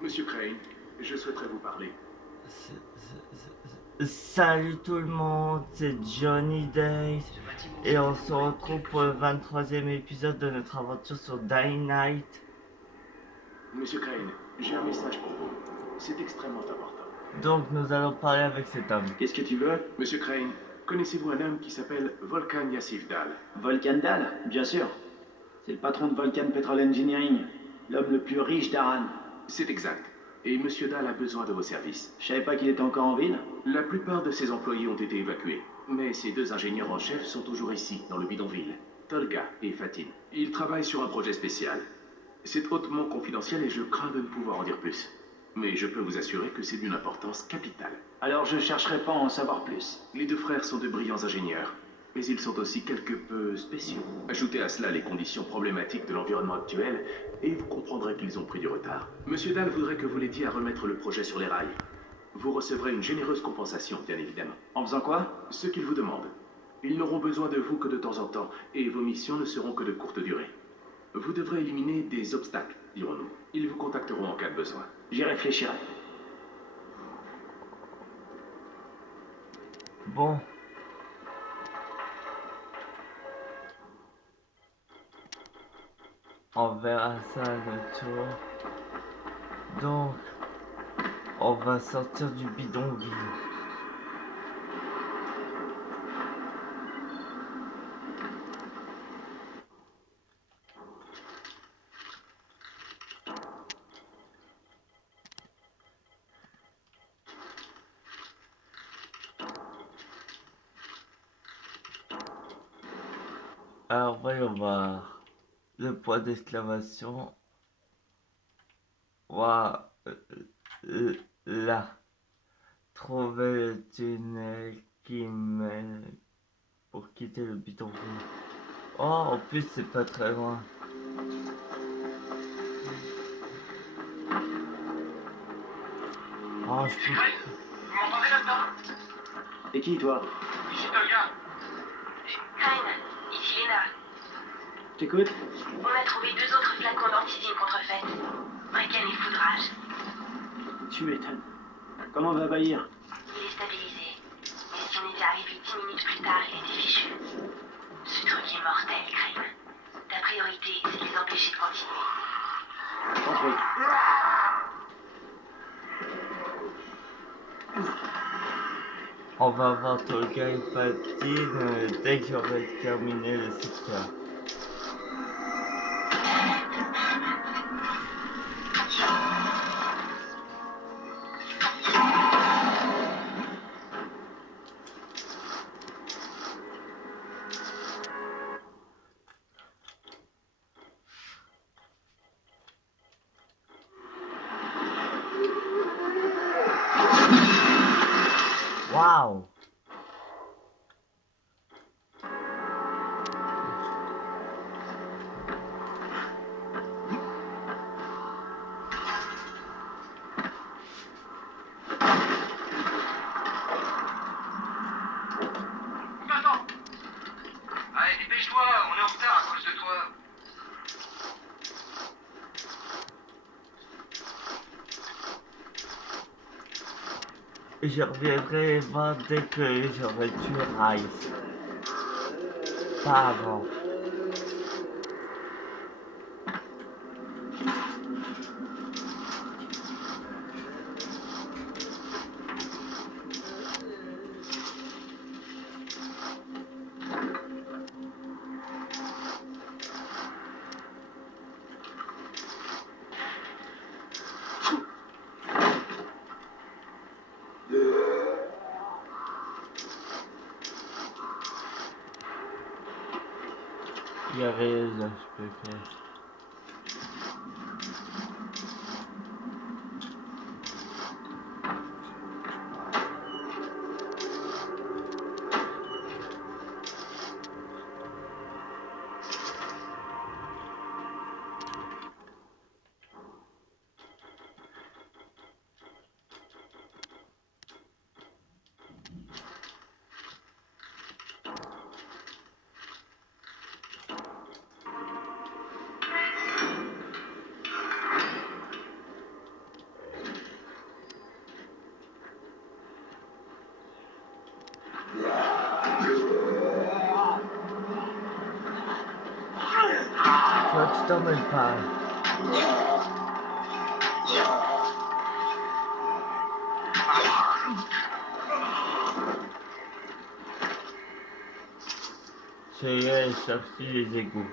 Monsieur Crane, je souhaiterais vous parler. Salut tout le monde, c'est Johnny Day et on se retrouve pour le 23e épisode de notre aventure sur Dying Night. Monsieur Crane, j'ai un message pour vous. C'est extrêmement important. Donc nous allons parler avec cet homme. Qu'est-ce que tu veux? Monsieur Crane, connaissez-vous un homme qui s'appelle Volkan Yassifdal? Volcan Dal, bien sûr. C'est le patron de Volcan Petrol Engineering, l'homme le plus riche d'Aran. C'est exact. Et Monsieur Dahl a besoin de vos services. Je savais pas qu'il était encore en ville. La plupart de ses employés ont été évacués. Mais ses deux ingénieurs en chef sont toujours ici, dans le bidonville. Tolga et Fatin. Ils travaillent sur un projet spécial. C'est hautement confidentiel et je crains de ne pouvoir en dire plus. Mais je peux vous assurer que c'est d'une importance capitale. Alors je chercherai pas à en savoir plus. Les deux frères sont de brillants ingénieurs, mais ils sont aussi quelque peu spéciaux. Ajoutez à cela les conditions problématiques de l'environnement actuel, et vous comprendrez qu'ils ont pris du retard. Monsieur Dahl voudrait que vous l'aidiez à remettre le projet sur les rails. Vous recevrez une généreuse compensation, bien évidemment. En faisant quoi? Ce qu'ils vous demandent. Ils n'auront besoin de vous que de temps en temps, et vos missions ne seront que de courte durée. Vous devrez éliminer des obstacles, dirons-nous. Ils vous contacteront en cas de besoin. J'y réfléchirai. Bon. On verra ça le tour. Donc, on va sortir du bidonville. Alors voyons voir. Le point d'exclamation. Waouh. Là. Trouver le tunnel qui mène pour quitter le bidonville. Oh, en plus c'est pas très loin. Oh, je peux... Vous m'entendez là-dedans? Et qui, toi? Ici Tolga. Crane, ici Lena. T'écoutes? On a trouvé 2 autres flacons d'antisine contrefaite. Break-in et foudrage. Tu m'étonnes. Comment va Bahir? Il est stabilisé. Mais si on était arrivé 10 minutes plus tard, il était fichu. Ce truc est mortel, Crane. Ta priorité, c'est de les empêcher de continuer. Compris. On va voir Tolga et Fatine dès que j'aurai terminé le secteur. Waouh! Attends. Allez, dépêche-toi, on est en retard à cause de toi. Je reviendrai voir dès que j'aurai tué Rice. Pas avant. t'emmène pas. J'ai sorti les égouts.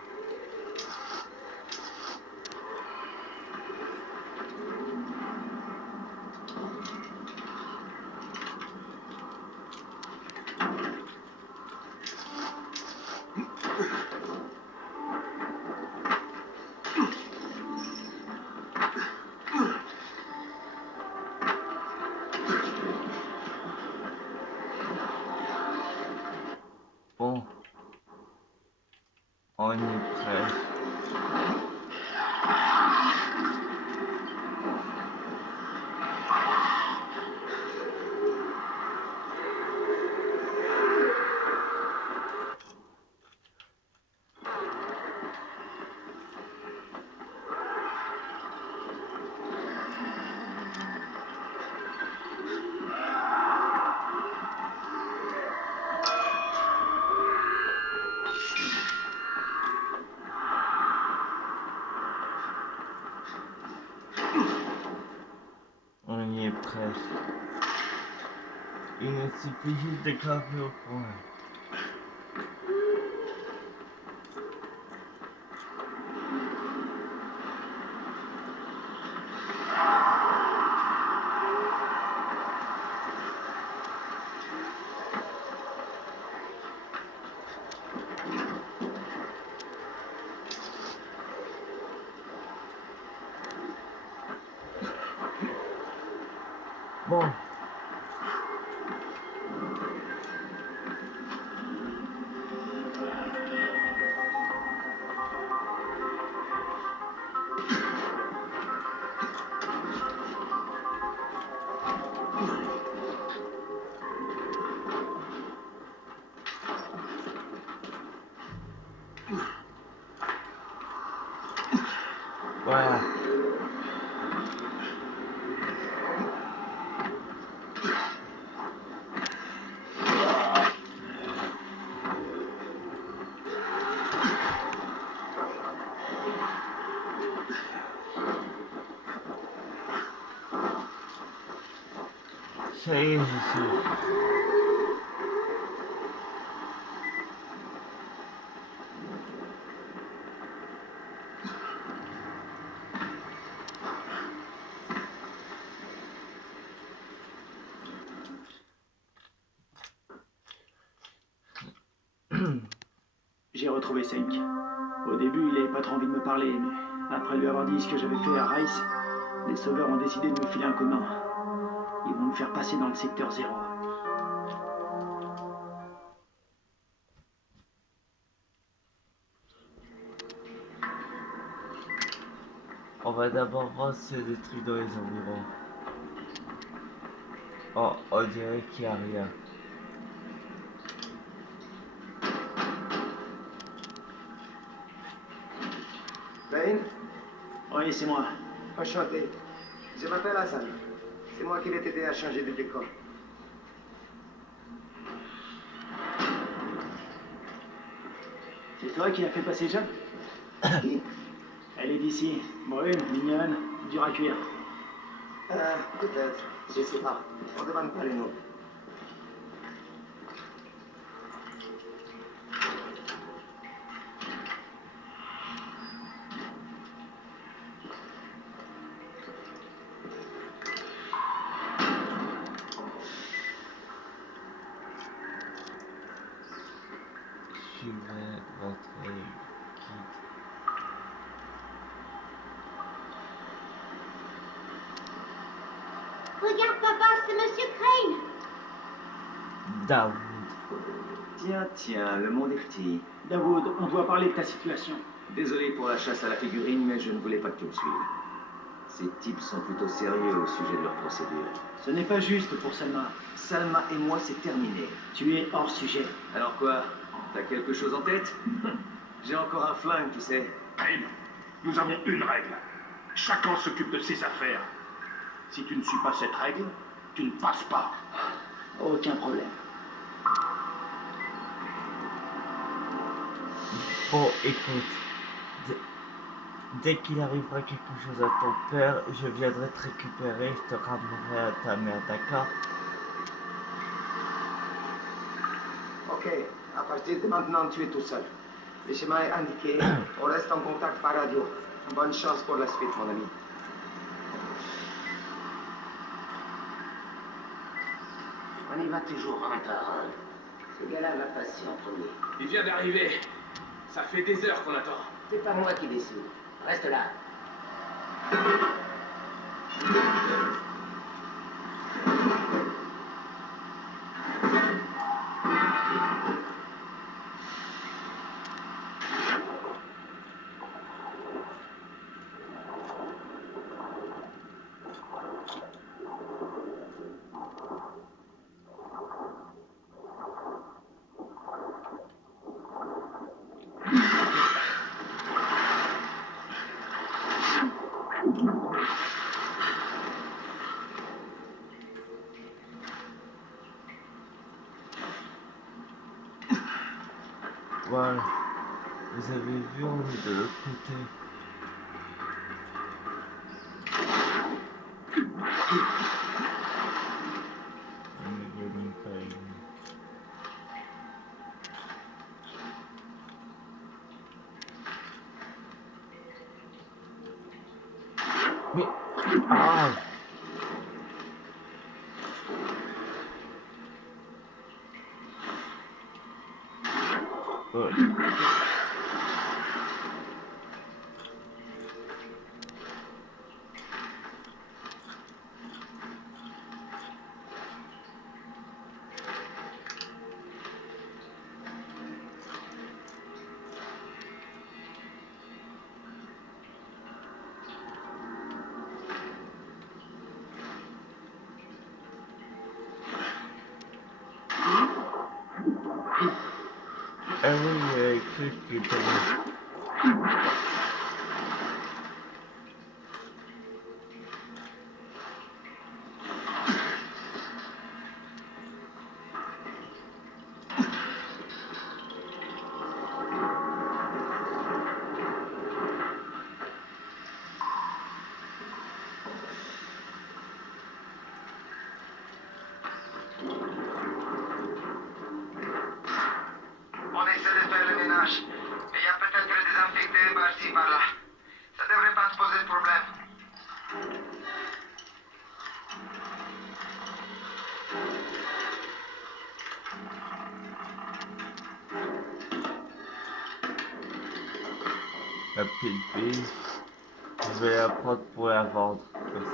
Bon, on est prêt. On y est presque. Il nous suffit juste de grimper au point. Bon. Voilà. Ça y est, j'y suis. J'ai retrouvé Senk. Au début, il n'avait pas trop envie de me parler, mais après lui avoir dit ce que j'avais fait à Rice, les sauveurs ont décidé de me filer un coup de main. Ils vont me faire passer dans le secteur 0. On va d'abord voir ce des trucs dans les environs. Oh, on dirait qu'il n'y a rien. Vane, Oui, c'est moi. enchanté. Je m'appelle Hassan. C'est moi qui vais t'aider à changer de décor. C'est toi qui as fait passer Jeanne? Qui? Elle est d'ici. Brune, mignonne, dure à cuire. Peut-être. Je sais pas. On ne demande pas les noms. Je vais rentrer guide. Regarde, papa, c'est Monsieur Crane. Daoud. Tiens, le monde est petit. Dawood, on doit parler de ta situation. Désolé pour la chasse à la figurine, mais je ne voulais pas que tu me suives. Ces types sont plutôt sérieux au sujet de leur procédure. Ce n'est pas juste pour Salma. Salma et moi, c'est terminé. Tu es hors sujet. Alors quoi? T'as quelque chose en tête? J'ai encore un flingue, tu sais. Crane, nous avons une règle. Chacun s'occupe de ses affaires. Si tu ne suis pas cette règle, tu ne passes pas. Aucun problème. Bon, écoute. Dès qu'il arrivera quelque chose à ton père, je viendrai te récupérer, je te ramènerai à ta mère, d'accord? Ok, à partir de maintenant, tu es tout seul. Le chemin est indiqué, on reste en contact par radio. Bonne chance pour la suite, mon ami. On y va toujours un par un. Ce gars-là va passer en premier. Il vient d'arriver. Ça fait des heures qu'on attend. C'est pas moi qui décide. Reste là. Voilà. Vous avez vu, on est de l'autre côté. On est venu par une- Mais... Ah! Ouais. Ah oui, il y a écrit qu'il était là. On essaie de faire le ménage. Mais il y a peut-être des infectés par-ci, par-là. Ça devrait pas te poser de problème. La petite fille. Je vais la prendre pour la vendre. Comme ça.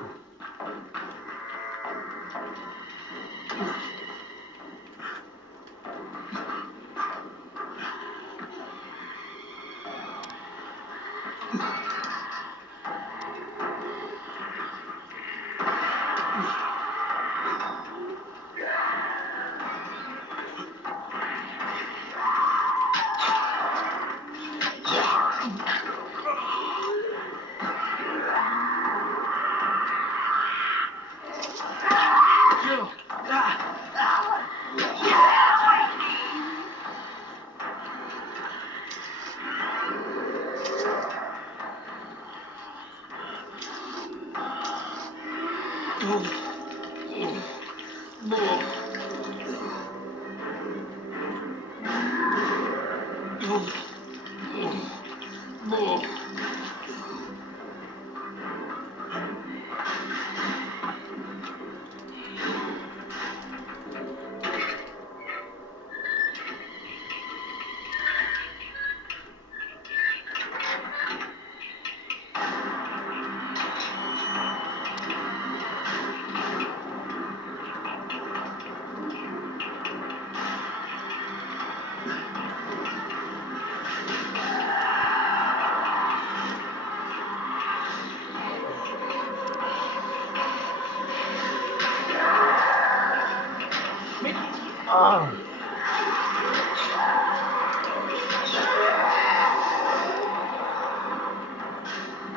Ah!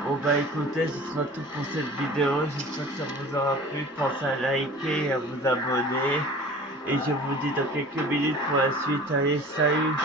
Bon bah écoutez, ce sera tout pour cette vidéo, j'espère que ça vous aura plu, pensez à liker et à vous abonner, et je vous dis dans quelques minutes pour la suite, allez salut!